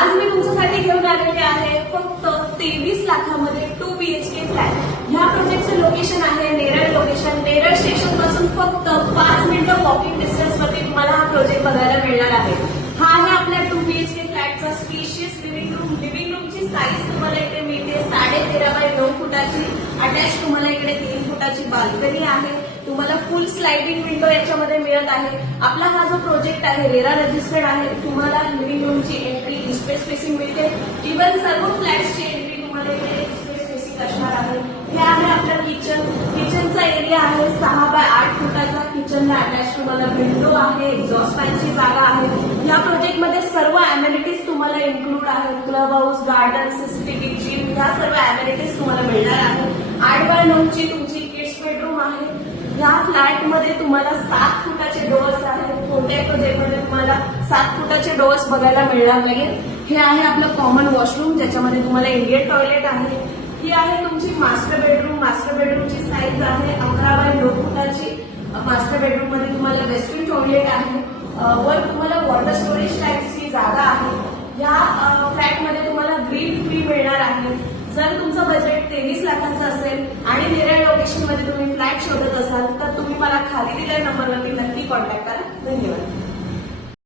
आज मी तुमच्यासाठी घेऊन आलेले आहे फक्त 23 लाखामध्ये 2 BHK फ्लॅट. ह्या प्रोजेक्टचं लोकेशन आहे नेरळ लोकेशन. नेरळ स्टेशन पासून फक्त 5 मिनिटं वॉकिंग डिस्टन्स वरती तुम्हाला हा प्रोजेक्ट बघायला मिळणार आहे. हा आहे आपल्या 2 BHK फ्लॅटचा स्पेशियस लिव्हिंग रूम. लिव्हिंग रूमची साईज तुम्हाला इकडे मिळते 13.5 बाय 9 फुटाची. अटॅच तुम्हाला इकडे 3 फुटाची बाल्कनी आहे. तुम्हाला फुल स्लाइडिंग विंडो याच्यामध्ये मिळत आहे. आपला हा जो प्रोजेक्ट आहे रेरा रजिस्टर्ड आहे. तुम्हाला लिव्हिंग रूमची एंट्री ईस्ट वेस्ट फेसिंग मिळते. इव्हन सर्व फ्लॅट्सची एंट्री तुम्हाला इकडे ईस्ट वेस्ट फेसिंग असणार आहे. हे आहे आपलं किचन. किचनचा एरिया आहे 6 बाय 8 फुटाचा. किचनला अटॅच तुम्हाला विंडो आहे. एक्झॉस्ट फॅनची जागा आहे. या प्रोजेक्टमध्ये सर्व अमेनिटीज तुम्हाला इन्क्लूड आहेत. Club house, garden, CCTV, gym, ह्या सर्व अमेनिटीज तुम्हाला मिळणार आहेत. 8 बाय 9 ची तुमची किड्स बेडरूम आहे. या फ्लॅटमध्ये तुम्हाला 7 फुटाचे डोअर्स आहेत. कोणत्याही प्रोजेक्टमध्ये तुम्हाला 7 फुटाचे डोअर्स बघायला मिळणार नाही. हे आहे आपलं कॉमन वॉशरूम ज्याच्यामध्ये तुम्हाला इंडियन टॉयलेट आहे. ही आहे तुमची मास्टर बेडरूम. मास्टर बेडरूमची साईज आहे 11 बाय 9 फुटाची. मास्टर बेडरूम मध्ये तुम्हाला वेस्टर्न टॉयलेट आहे. वर तुम्हाला वॉटर स्टोरेज टाईपची जागा आहे. या फ्लॅटमध्ये तुम्हाला ग्रिल फ्री मिळणार आहे. जर तुमचं बजेट 23 लाखांचं असेल आणि नेरळ लोकेशन मध्ये तुम्ही फ्लॅट शोधत असाल तर तुम्ही मला खाली दिलेल्या नंबरवरती नक्की कॉन्टॅक्ट करा. धन्यवाद.